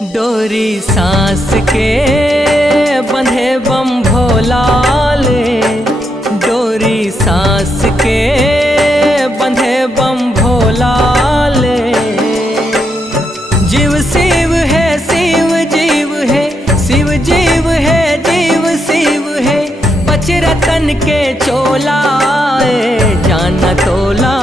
डोरी सांस के बंधे बम भोला ले, डोरी सांस के बंधे बम भोला ले। जीव शिव है शिव जीव है, शिव जीव है जीव शिव है। बच रतन के चोला जान तोला